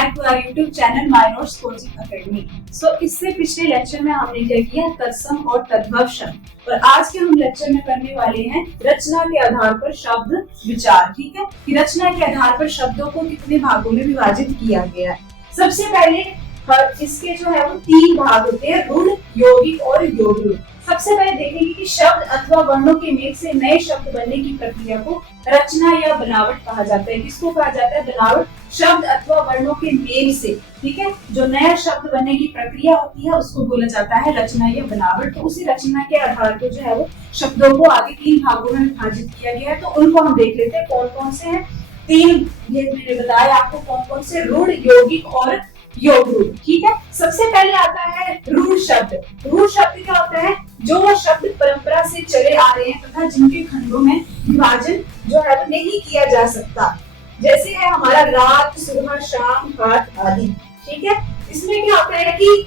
Back to our YouTube channel my notes coaching academy. So इससे पिछले lecture में हमने क्या किया, तत्सम और तद्भव शब्द, और आज के हम लेक्चर में करने वाले हैं रचना के आधार पर शब्द विचार। ठीक है कि रचना के आधार पर शब्दों को कितने भागों में विभाजित किया गया है। सबसे पहले इसके जो है वो तीन भाग होते हैं, रूढ़, यौगिक और योगरूढ़। सबसे पहले देखेंगे कि शब्द अथवा वर्णों के मेल से नए शब्द बनने की प्रक्रिया को रचना या बनावट कहा जाता है। किसको कहा जाता है? बनावट। शब्द अथवा वर्णों के मेल से, ठीक है, जो नया शब्द बनने की प्रक्रिया होती है उसको बोला जाता है रचना या बनावट। तो उसी रचना के आधार पर जो है वो शब्दों को आगे तीन भागों में विभाजित किया गया है। तो उनको हम देख लेते हैं कौन कौन से हैं। तीन भेद मैंने बताया आपको कौन कौन से, रूढ़, यौगिक और योगरूढ़। ठीक है, सबसे पहले आता है रूढ़ शब्द। रूढ़ शब्द क्या होता है? जो वो शब्द परंपरा से चले आ रहे हैं तथा जिनके खंडों में विभाजन जो है वो नहीं किया जा सकता, जैसे है हमारा रात, सुबह, शाम, हाथ आदि। ठीक है, इसमें क्या होता है कि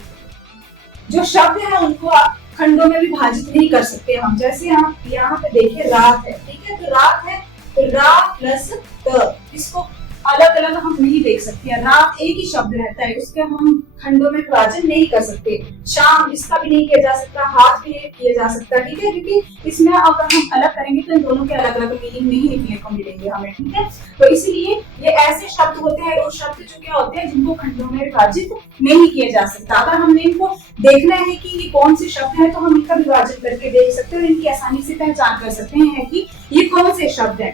जो शब्द है उनको आप खंडों में विभाजित नहीं कर सकते हम। जैसे हम यहाँ पे देखिए रात है, ठीक है, तो रात है तो रा प्लस त, इसको अलग अलग हम नहीं देख सकते। रात एक ही शब्द रहता है, उसके हम खंडों में विभाजन नहीं कर सकते। शाम, इसका भी नहीं किया जा सकता, हाथ भी नहीं किया जा सकता। ठीक है, क्योंकि इसमें अगर हम अलग करेंगे तो इन दोनों के अलग अलग मीनिंग नहीं निकलने को मिलेंगे हमें। ठीक है, तो इसलिए ये ऐसे शब्द होते हैं, वो शब्द जो क्या होते हैं जिनको खंडों में विभाजित नहीं किया जा सकता। अगर हमने इनको देखना है कि ये कौन से शब्द है तो हम इनका विभाजन करके देख सकते हैं और इनकी आसानी से पहचान कर सकते हैं कि ये कौन से शब्द हैं।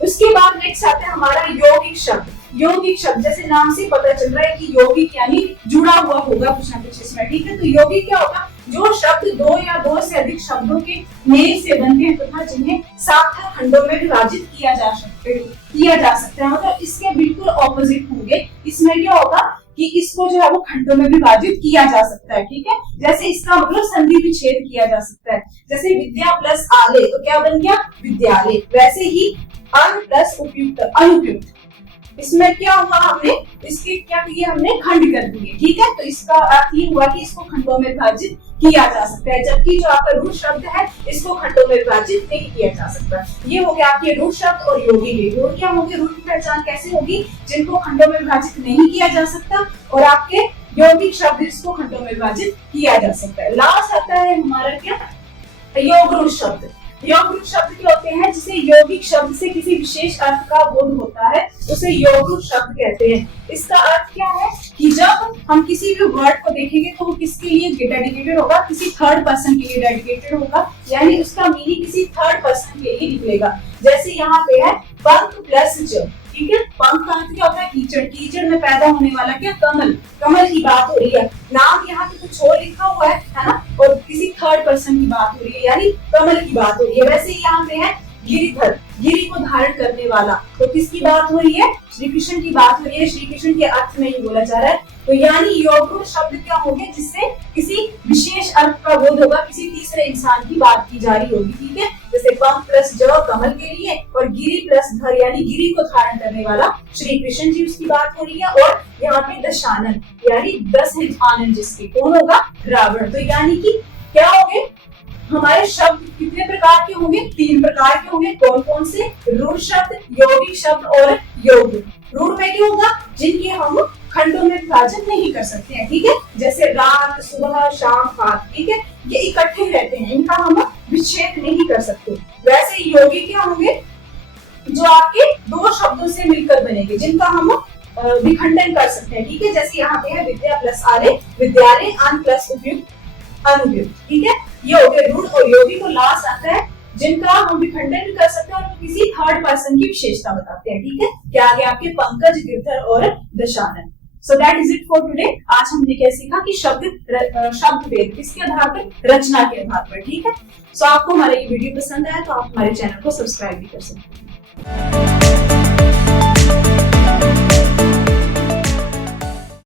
उसके बाद नेक्स्ट आता है हमारा यौगिक शब्द। यौगिक शब्द जैसे नाम से पता चल रहा है कि यौगिक यानी जुड़ा हुआ होगा कुछ ना कुछ इसमें। ठीक है, तो यौगिक क्या होगा? जो शब्द दो या दो से अधिक शब्दों के मेल से बनते हैं तथा जिन्हें सार्थक खंडों में विभाजित किया जा सकता है। मतलब इसके बिल्कुल ऑपोजिट होंगे। इसमें क्या होगा कि इसको जो है वो खंडों में विभाजित किया जा सकता है। ठीक है, जैसे इसका मतलब संधि विच्छेद किया जा सकता है। जैसे विद्या प्लस आले तो क्या बन गया? विद्यालय। वैसे ही अन प्लस उपयुक्त, अनुपयुक्त। इसमें क्या हुआ, हमने इसके क्या किए, हमने खंड कर दिए। ठीक है, तो इसका अर्थ ये हुआ कि इसको खंडों में विभाजित किया जा सकता है, जबकि जो आपका रूढ़ शब्द है इसको खंडों में विभाजित नहीं किया जा सकता। ये हो गया आपके रूढ़ शब्द और यौगिक। रूढ़ क्या होंगे? रूढ़ की पहचान कैसे होगी? जिनको खंडों में विभाजित नहीं किया जा सकता, और आपके यौगिक शब्द जिसको खंडों में विभाजित किया जा सकता है। लास्ट आता है हमारा क्या, योगरूढ़ शब्द। योगरूढ़ शब्द क्या होते हैं? जिसे यौगिक शब्द से किसी विशेष अर्थ का बोध होता है उसे योगरूढ़ शब्द कहते हैं। इसका अर्थ क्या है कि जब हम किसी भी वर्ड को देखेंगे तो वो किसके लिए डेडिकेटेड होगा? किसी थर्ड पर्सन के लिए डेडिकेटेड होगा, यानी उसका मीनिंग किसी थर्ड पर्सन के लिए निकलेगा। जैसे यहाँ पे है पंख प्लस ज। ठीक है, पंख का अर्थ क्या होता है? कीचड़। कीचड़ में पैदा होने वाला क्या? कमल। कमल की बात हो रही है। नाम यहाँ पे कुछ और लिखा हुआ है ना, और किसी थर्ड पर्सन की बात हो रही है, यानी कमल की बात हो रही है। वैसे ही यहाँ पे है गिरिधर, गिरी को धारण करने वाला, तो किसकी बात हो रही है? श्री कृष्ण की बात हो रही है। श्री कृष्ण के अर्थ में ही बोला जा रहा है। तो यानी योगरूढ़ शब्द क्या होंगे? जिससे किसी विशेष अर्थ का बोध होगा, किसी तीसरे इंसान की बात की जा रही होगी। ठीक है, जैसे पंख प्लस ज कमल के लिए, और गिरी प्लस धर यानी गिरी को धारण करने वाला श्री कृष्ण जी, उसकी बात हो रही है। और यहाँ पे दशानन यानी 10 हैं आनंद जिसके, कौन होगा? रावण। तो यानी कि क्या होंगे हमारे शब्द? कितने प्रकार के होंगे? 3 प्रकार के होंगे। कौन कौन से? रूढ़ शब्द, यौगिक शब्द और यौगिक। रूढ़ में क्या होगा? जिनके हम खंडों में विभाजन नहीं कर सकते हैं। ठीक है, जैसे रात, सुबह, शाम, हाथ। ठीक है, ये इकट्ठे रहते हैं, इनका हम विच्छेद नहीं कर सकते। वैसे यौगिक क्या होंगे? जो आपके दो शब्दों से मिलकर बनेंगे, जिनका हम विखंडन कर सकते हैं। ठीक है, जैसे यहाँ पे है विद्या प्लस आले, विद्यालय, अन प्लस उपयुक्त, अनुपयुक्त। ठीक है, ये हो गए रूढ़ और यौगिक। को लास्ट आता है जिनका हम विखंडन भी कर सकते हैं और किसी थर्ड पर्सन की विशेषता बताते हैं। ठीक है, क्या आगे आपके पंकज, गिरधर और Dashanan. So that is it for today. आज हमने क्या सीखा कि शब्द भेद किसके आधार पर? रचना के आधार पर। ठीक है, सो आपको हमारा ये वीडियो पसंद आया तो आप हमारे चैनल को सब्सक्राइब भी कर सकते हैं।